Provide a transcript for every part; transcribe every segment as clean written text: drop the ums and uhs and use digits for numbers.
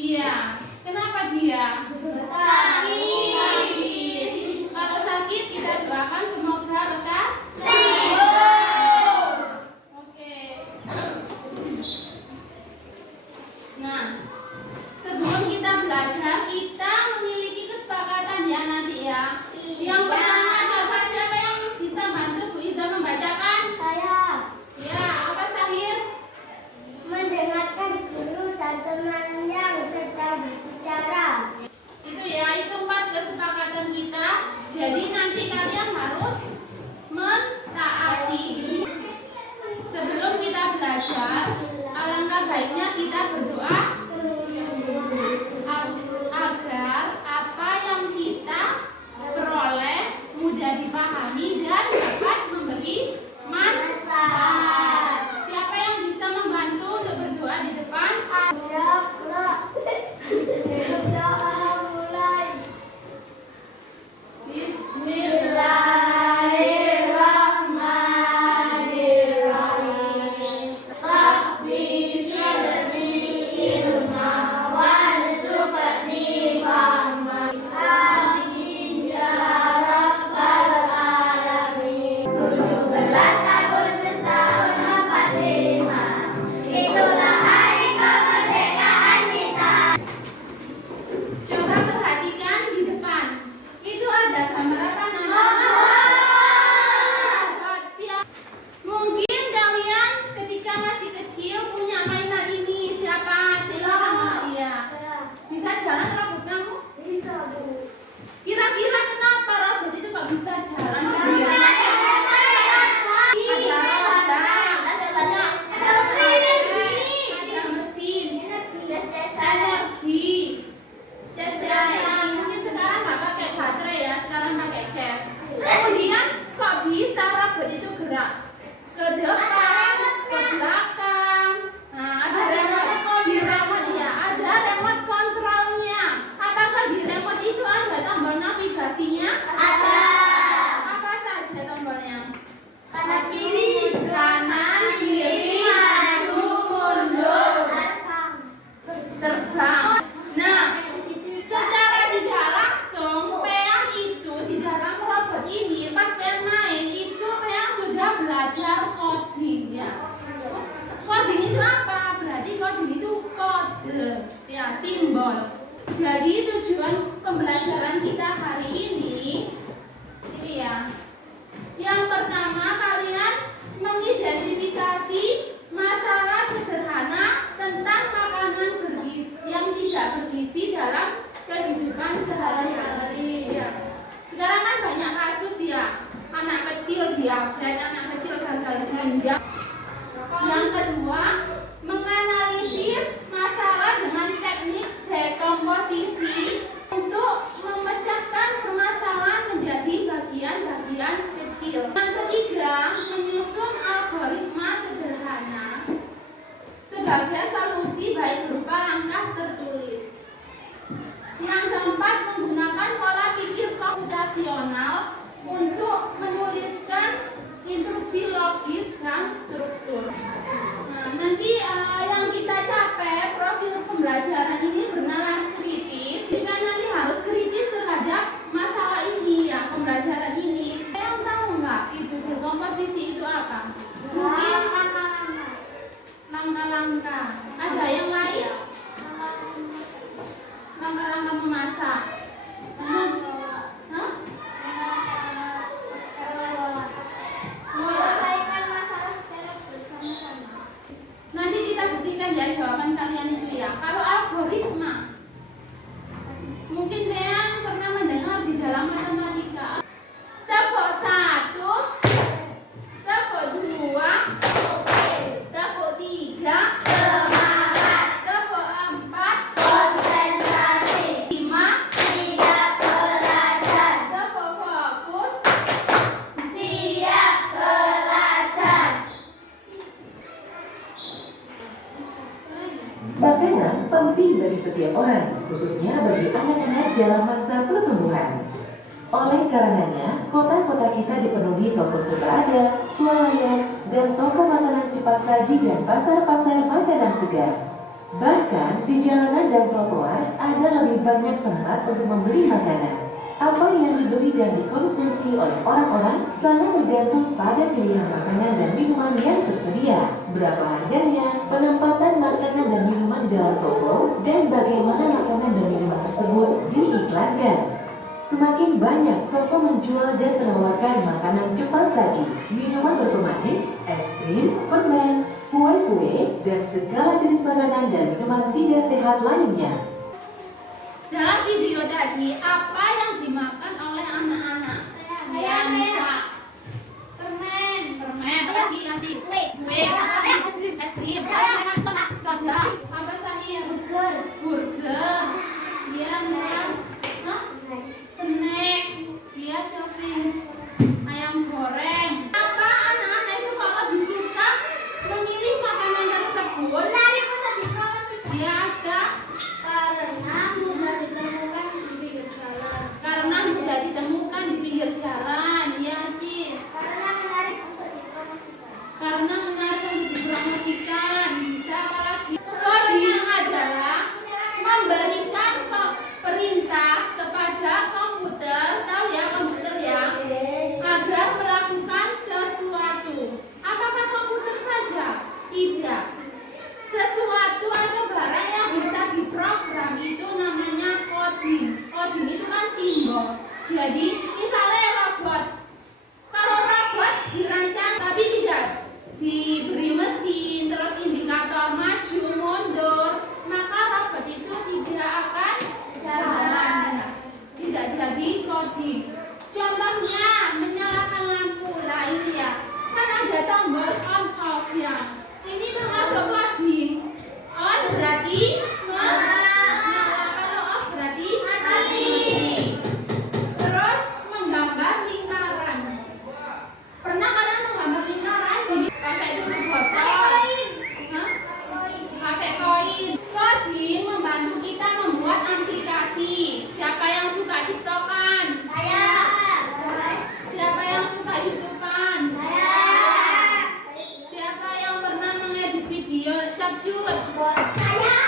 Dia. Kenapa dia? Sakit. Kalau sakit kita doakan semoga lekas sembuh. Oke. Nah, sebelum kita belajar, kita memiliki kesepakatan ya nanti ya. Yang pertama, coba siapa yang bisa bantu Bu Iza membacakan? Saya Ya, apa Sahir? mendengarkan guru dan teman yang sedang berbicara. Itu ya, itu 4 kesepakatan kita. Jadi nanti kalian harus mentaati. Sebelum kita belajar, alangkah baiknya kita berdoa agar apa yang kita peroleh mudah dipahami dan dapat memberi manfaat. Siapa yang bisa membantu untuk berdoa di depan? Berdoa mulai. Bismillahirrahmanirrahim. Rabbi zidni ilma warzuqni fahma. Amin ya rabbal alamin. 17 Agustus tahun 45. Itulah hari kemerdekaan kita. Coba perhatikan di depan. Itu ada gambar apa namanya? Siap. Mungkin kalian ketika masih kecil punya mainan ini. Siapa? Silakan. Iya. Bisa jalan robot kamu? Bisa, Bu. Kira-kira kenapa robot itu kok bisa jalan sendiri? Ada roda, ada banyak, ada mesin, energi. Cacesan. Mungkin sekarang nggak pakai baterai ya, sekarang pakai cas. Kemudian kok bisa robot itu gerak ke depan, ke belakang? Nah, ada remote di remote ya, ada remote kontrolnya. Apakah di remote itu ada tombol navigasinya? Ada. Apa saja tombolnya? Kanan kiri, kanan kiri, maju mundur, terbang. Nah, secara tidak langsung, Peang itu di dalam robot ini, pas Peang main, itu Peang sudah belajar coding ya. Coding itu apa? Berarti coding itu kode, ya simbol. Jadi tujuan pembelajaran kita hari ini ya. Yang pertama kalian mengidentifikasi masalah sederhana tentang makanan bergizi yang tidak bergizi dalam kehidupan sehari-hari. Ya. Sekarang kan banyak kasus ya, anak kecil diabetes, anak kecil gagal ginjal. Yang kedua, menganalisis masalah dengan teknik dekomposisi untuk memecahkan permasalahan menjadi bagian-bagian kecil. Yang ketiga, menyusun algoritma sederhana sebagai solusi baik berupa langkah tertulis. Yang keempat, menggunakan pola pikir komputasional untuk menuliskan instruksi logis dan struktur. Nah, nanti yang kita capai profil pembelajaran ini bernalar kritis. Kita nanti harus kritis terhadap masalah ini ya, pembelajaran ini. Yang tahu nggak itu dekomposisi itu apa? Mungkin langkah-langkah. Ada yang lain? Langkah-langkah memasak. Hah? Menyelesaikan masalah secara bersama-sama. Nanti kita buktikan ya jawaban kalian itu ya. Kalau algoritma, mungkin kalian pernah mendengar di dalam matematika. Tepuk 1, tepuk 2, tepuk 3, semangat, tepuk 4, konsentrasi, 5, siap belajar, tepuk fokus, siap belajar. Makanan penting bagi setiap orang, khususnya bagi anak-anak dalam masa pertumbuhan. Oleh karenanya, kota-kota kita dipenuhi toko swadaya, swalayan, dan toko makanan cepat saji dan pasar-pasar makanan segar. Bahkan di jalanan dan trotoar ada lebih banyak tempat untuk membeli makanan. Apa yang dibeli dan dikonsumsi oleh orang-orang sangat tergantung pada pilihan makanan dan minuman yang tersedia, berapa harganya, penempatan makanan dan minuman di dalam toko, dan bagaimana makanan dan minuman tersebut diiklankan. Semakin banyak toko menjual dan menawarkan makanan cepat saji, minuman berpemanis, es krim, permen, kue-kue, dan segala jenis makanan dan minuman tidak sehat lainnya. Dalam video tadi, apa yang dimakan oleh anak-anak? Ya, bisa Permen. permen, nanti kue, es krim, soda, apa sayur, burger, dia snack, dia shopping, ayam goreng. Apa anak-anak itu kok lebih suka memilih makanan tersebut? Menarik untuk dipromosikan. Dia ada karena mudah ditemukan di pinggir jalan. karena mudah ditemukan di pinggir jalan, ya Ci. Karena menarik untuk dipromosikan. Karena menarik untuk dipromosikan. Bisa apa lagi? Coding adalah memberikan perintah kepada komputer, tahu ya komputer ya, agar melakukan sesuatu. Apakah komputer saja? Tidak. Sesuatu atau barang yang bisa diprogram itu namanya coding. Coding itu kan simbol. Jadi misalnya robot. Kalau robot dirancang tapi tidak diberi mesin, terus indikator maju, mundur, maka robot itu tidak akan jalan. Tidak jadi coding. Contohnya menyalakan lampu. Nah ini ya, kan ada tombol on off ya. Ini termasuk coding. On berarti menyala, kalau off berarti mati. Terus menggambar lingkaran. Pernah kalian menggambar lingkaran? Pakai tutup botol. Hah? Pakai koin. Coding membantu kita membuat aplikasi. Siapa yang suka TikTokan? Saya. Siapa yang suka YouTubean? Saya. Siapa yang pernah mengedit video capcut? Saya.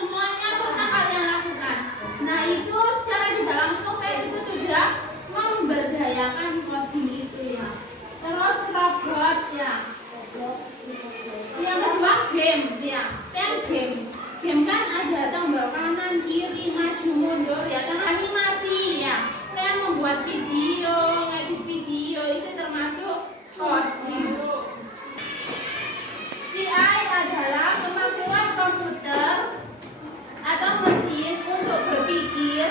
Semuanya pernah kalian lakukan. Nah itu secara tidak langsung itu sudah memberdayakan coding itu ya. Terus robot ya. Yang kedua game ya. Game. Game kan ada tombol kanan, kiri, maju, mundur ya. Kan animasi ya. Kayak membuat video, ngedit video itu termasuk coding. AI adalah kemampuan komputer atau mesin untuk berpikir,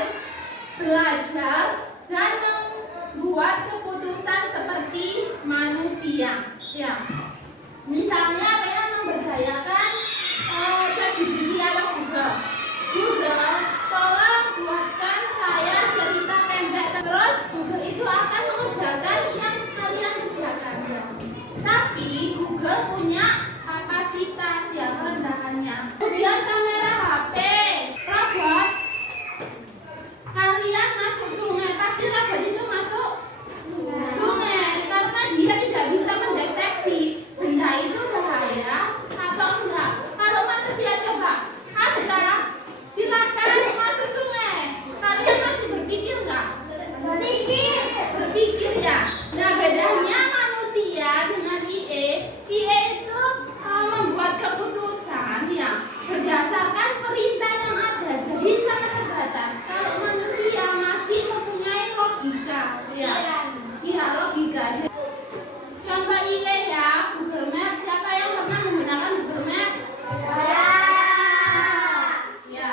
belajar, dan membuat keputusan seperti manusia. Ya, misalnya apa yang memberdayakan ChatGPT atau Google. Google, tolong buatkan saya cerita pendek. Terus Google itu akan mengerjakan yang kalian kerjakan. Ya. Tapi Google punya kapasitas yang kerendahannya. Kemudian kamera HP, robot. Kalian masuk sungai, pasti robot itu masuk sungai karena dia tidak bisa mendeteksi benda itu bahaya atau enggak. Kalau manusia coba, Aska, silakan masuk sungai. Kalian masih berpikir enggak? Berpikir ya. Nah bedanya manusia dengan IE itu membuat keputusan ya berdasarkan perintah yang ada, jadi sangat terbatas. Kalau manusia masih mempunyai logika ya, iya logika. Contoh IE ya, Google Maps. Siapa yang pernah menggunakan Google Maps? Ya.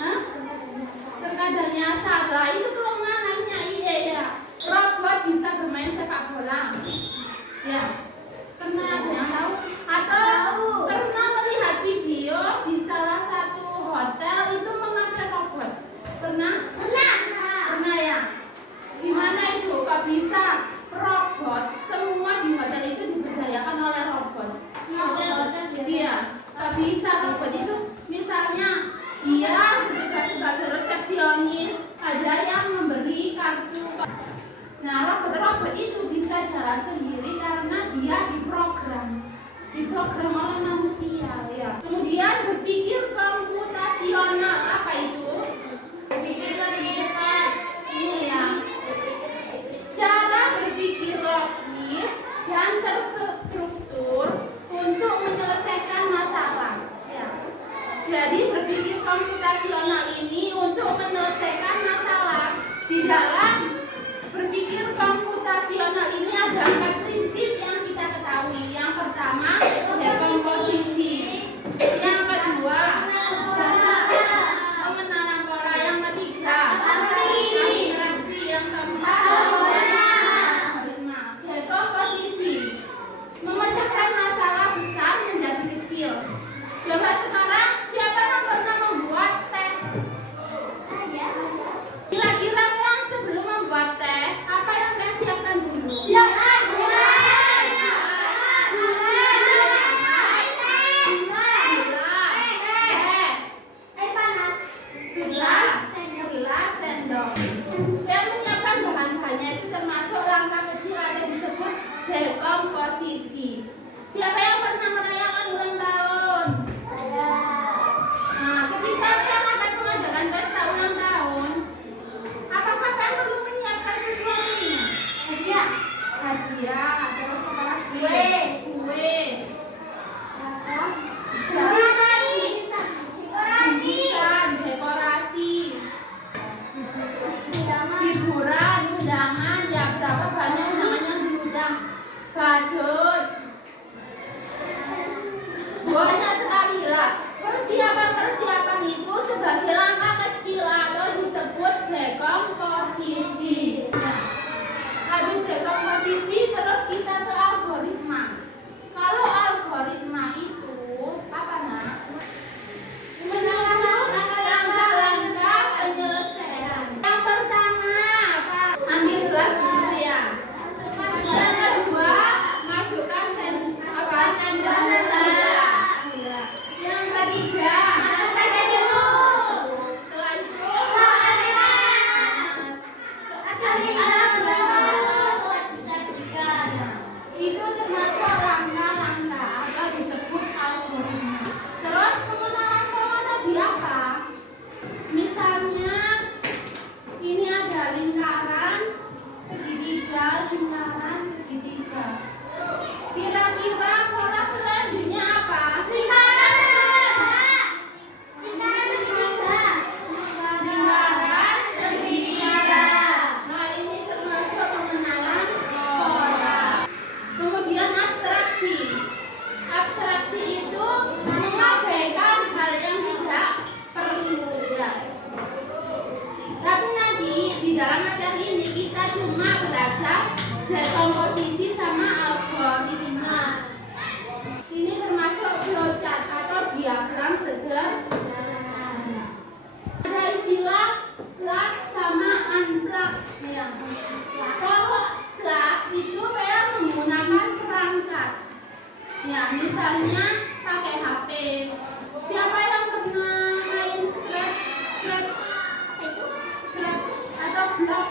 Hah? Terkadangnya Sarah itu kelemahannya IE ya. Robot bisa bermain sepak bola. Ya. Pernah ada yang tahu? Atau pernah melihat video di salah satu hotel itu memakai robot? Pernah? Pernah ya? Gimana itu? Kok bisa robot semua di hotel itu diberdayakan oleh robot? Iya. Kok bisa robot itu misalnya dia bertugas sebagai resepsionis, ada yang memberi kartu. Nah, robot-robot itu bisa jalan sendiri karena dia diprogram oleh manusia ya. Jadi berpikir komputasional ini untuk menyelesaikan masalah. Di dalam berpikir komputasional ini ada 4 prinsip yang kita ketahui. Yang pertama, dekomposisi. Yang kedua, pengenalan pola. Yang ketiga, abstraksi. Yang keempat, algoritma. Dekomposisi memecahkan masalah besar menjadi kecil. Coba sekarang, siapa yang pernah membuat teh? Kira-kira yang sebelum membuat teh, apa yang kita siapkan dulu? Siapkan Gula. Teh. air panas. Gelas, sendok. Yang menyiapkan bahan-bahannya itu termasuk langkah kecil ada disebut dekomposisi. Siapa yang pernah merayakan ulang tahun? Nah, ketika kalian akan mengadakan pesta ulang tahun, apakah kalian perlu menyiapkan sesuatunya? Hadiah, terus apa lagi? Kue. Bingkisan, dekorasi, hiburan, undangan. Ya, berapa banyak undangan yang diundang? Badut. Banyak sekali lah. Persiapan itu sebagai langkah kecil atau disebut dekomposisi. Nah, habis dekomposisi terus kita ke algoritma. Kalau algoritma itu apa nak? Langkah-langkah penyelesaian. Yang pertama apa? Ambil gelas dulu ya. Yang kedua, masukkan sendok. Yang ketiga, setelah itu itu termasuk langkah-langkah atau disebut algoritma. Terus pengenalan pola tadi apa? Misalnya ini ada lingkaran segitiga, Kira-kira pola selanjutnya apa? Lingkaran segitiga. Nah, ini termasuk pengenalan pola. Kemudian abstraksi. Abstraksi itu mengabaikan hal yang tidak perlu ya. Tapi nanti di dalam materi ini kita cuma belajar dekomposisi sama algoritma. Ini termasuk flowchart atau diagram sederhana. Ada istilah plug sama unplug. Ya. Kalau plug itu memang menggunakan perangkat. Ya, misalnya pakai HP. Siapa yang pernah main scratch atau blok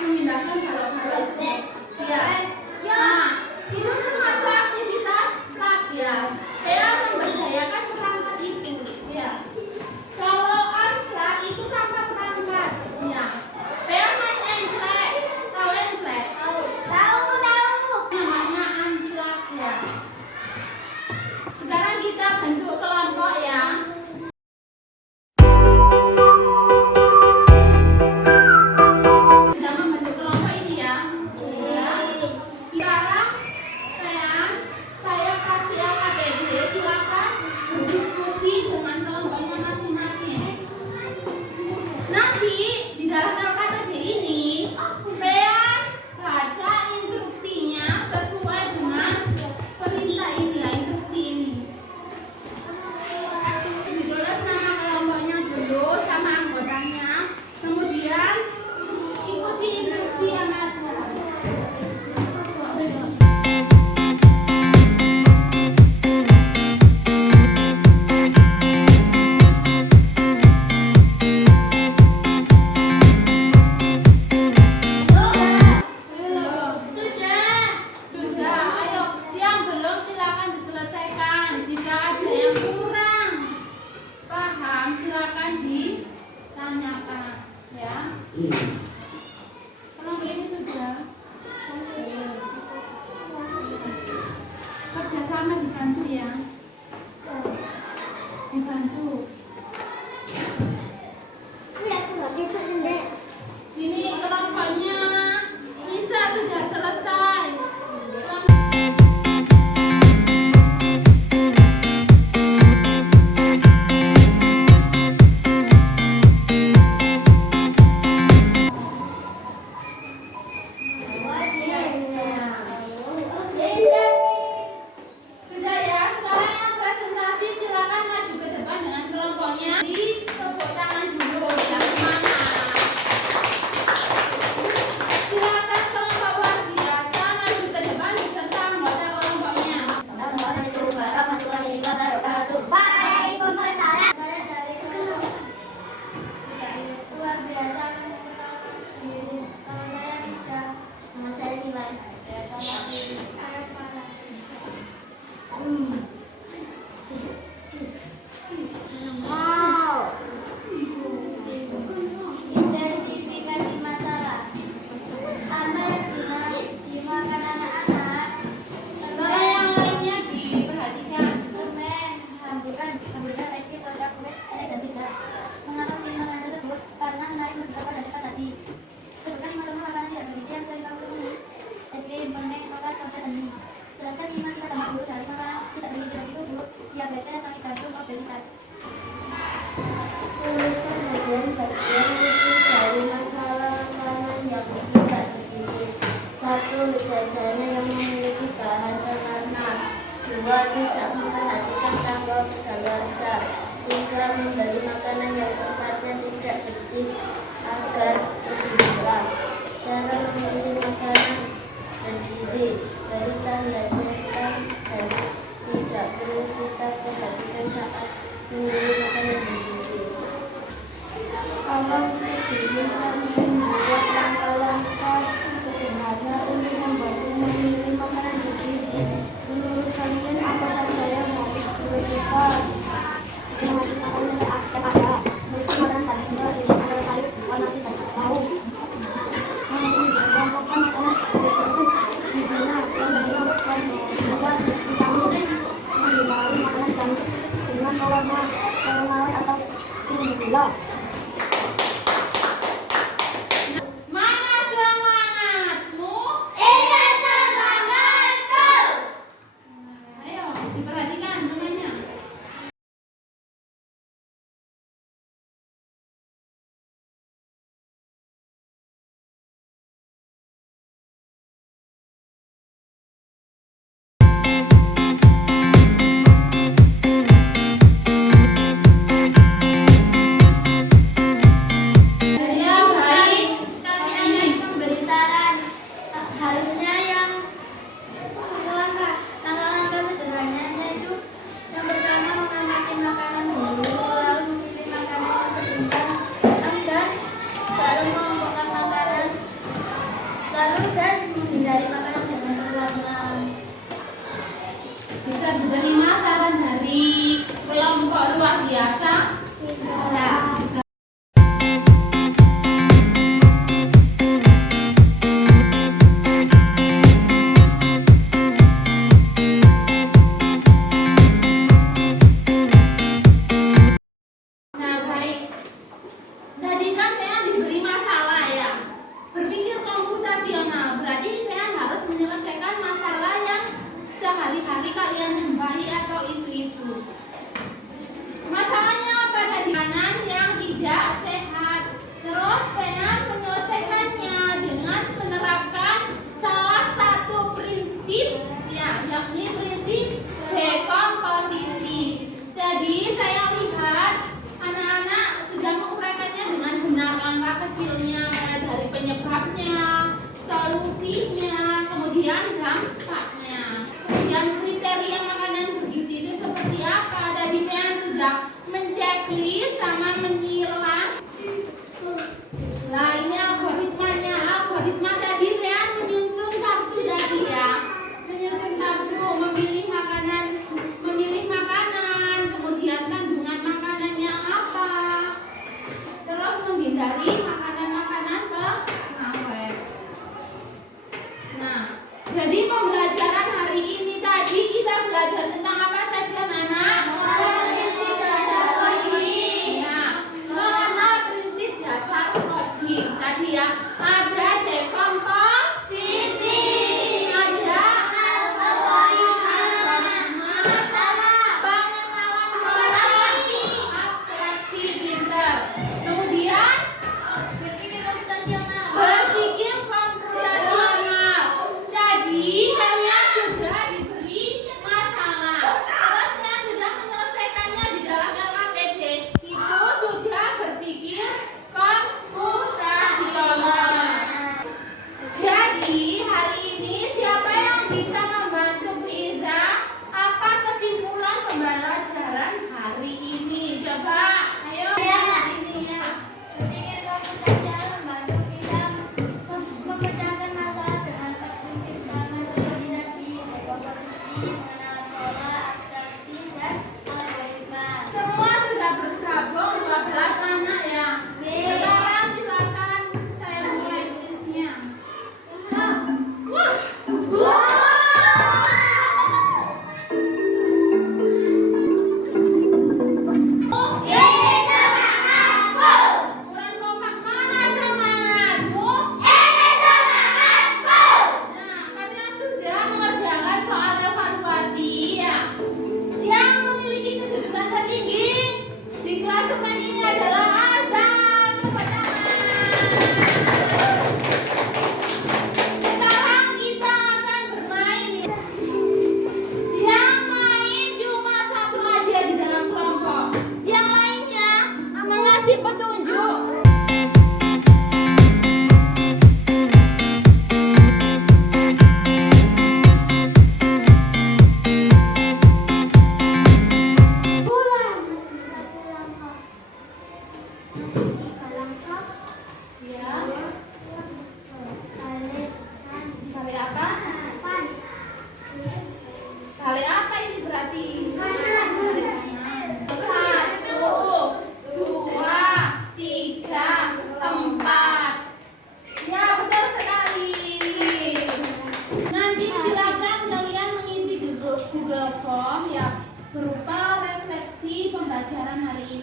memindahkan balok-balok itu? Ya. Nah, itu termasuk aktivitas plug ya. Yang memberdayakan perangkat itu. Ya. Kalau unplug itu tanpa perangkat. Ya. Yang main engklek, tahu engklek? Namanya unplug ya. Sekarang kita bentuk kelompok ya. Sudah membentuk kelompok ini ya. Sekarang saya kasih AKBD, silakan berdiskusi dengan kelompoknya masing-masing. Nanti di dalam AKBD ini, kalian baca instruksinya sesuai dengan perintah ini ya, instruksi ini. Ditulis nama kelompoknya dulu sama anggotanya, kemudian ikuti instruksi yang ada. Sudah, ayo yang belum silakan diselesaikan. Jika ada yang kurang paham silakan ditanyakan ya. Kelompok ini sudah kerjasama dibantu ya. Dibantu. Lihat tuh, itu indek. Ini kelompoknya Lisa sudah selesai. Luar biasa. Sudah ya, sekarang yang presentasi silakan maju ke depan dengan kelompoknya. Di tepuk tangan dulu yang semangat. Silakan kelompok luar biasa maju ke depan beserta anggota kelompoknya. Assalamualaikum warahmatullahi wabarakatuh. Waalaikumsalam. Saya dari kelompok luar biasa mengenalkan diri. Nama saya Risha. Nama saya Nilai. Saya Tati. Saya Farah. Wow. Identifikasi masalah. Apa yang dimakan anak-anak? Sekarang yang lainnya diperhatikan. Permen, rambutan, es krim, soda, kue, snack, dan pizza. Mengapa memilih makanan tersebut? Karena menarik beberapa dari kata tadi. Sebutkan 5 contoh makanan tidak bergizi yang sering kamu temui. Es krim, permen, coklat, soda, dan mie. Jelaskan 5 sifat dampak buruk dari makanan tidak bergizi itu buruk, diabetes, sakit jantung, obesitas. Tuliskan bagian-bagian lucu dari masalah makanan yang tidak bergizi. 1. Jajanan yang memiliki bahan pelarut. 2. Tidak memperhatikan tanggal kadaluarsa. 3. Membeli makanan yang tempatnya tidak bersih agar lebih murah. Cara memilih makanan bergizi dari tanda centang dan tidak perlu kita perhatikan saat memilih makanan bergizi. Kalau kita kami membuat langkah-langkah sederhana untuk membantu memilih makanan bergizi. Menurut kalian apa saja yang harus dilakukan? Mengambil makanan yang ada, memilih makanan tanpa gizi, antara sayur, nasi, dan lauk. Mengelompokkan makanan berdasarkan gizinya yang bisa membuat vitamin, menghindari makanan yang dengan pewarna atau tinggi gula. Mana semangatmu? Iya, semangatku. Ayo, diperhatikan semuanya. Ya, baik. Kami akan memberi saran. Harusnya yang langkah sederhananya itu yang pertama mengamati makanan dulu, lalu memilih makanan yang seimbang, dan lalu mengelompokkan makanan, lalu dan menghindari makanan dengan berwarna. Bisa diterima saran dari kelompok luar biasa? Bisa. Nah, baik. Tadi kan kalian diberi masalah ya. Berpikir komputasional berarti kalian harus menyelesaikan masalah yang sehari-hari kalian jumpai atau isu-isu. Masalahnya apa tadi? Makanan yang tidak sehat. Terus kalian menyelesaikannya dengan menerapkan salah satu prinsip ya, yakni prinsip dekomposisi. Jadi saya lihat anak-anak sudah menguraikannya dengan benar langkah kecilnya, mulai dari penyebabnya, solusinya, kemudian dampaknya, kemudian kriteria makanan bergizi itu seperti apa. Tadi kalian sudah menceklis sama menyilang. Nah, ini algoritmanya. Algoritma tadi kalian menyusun kartu tadi ya, menyusun kartu, memilih makanan, kemudian kandungan makanannya apa, terus menghindari makanan-makanan pengawet. Nah, jadi pembelajaran hari ini tadi kita belajar tentang apa saja, Nana?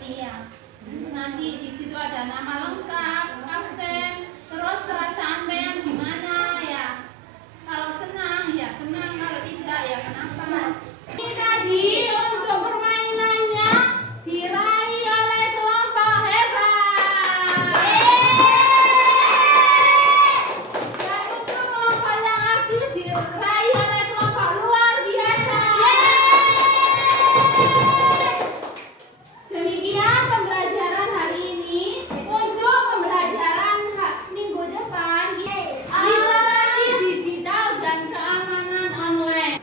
Iya. Nanti di situ ada nama lengkap, absen, terus perasaan Bem gimana ya. Kalau senang ya senang, kalau tidak ya kenapa. Ini tadi untuk permainannya diraih oleh kelompok hebat. Dan untuk kelompok yang aktif diraih oleh kelompok luar biasa. Demikian pembelajaran hari ini. Untuk pembelajaran minggu depan literasi digital dan keamanan online.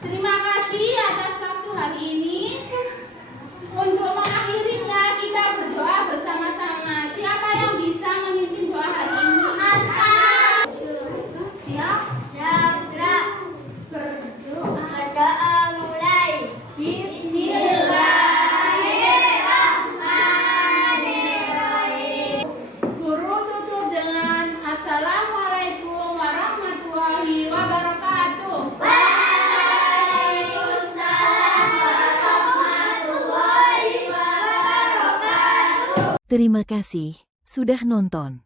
Terima kasih atas waktu hari ini. Untuk mengakhirinya kita berdoa bersama-sama. Siapa yang bisa memimpin doa hari ini? Siap? Berdoa. Bismillahirrahmanirrahim. Guru tutup dengan Assalamualaikum warahmatullahi wabarakatuh. Terima kasih sudah nonton.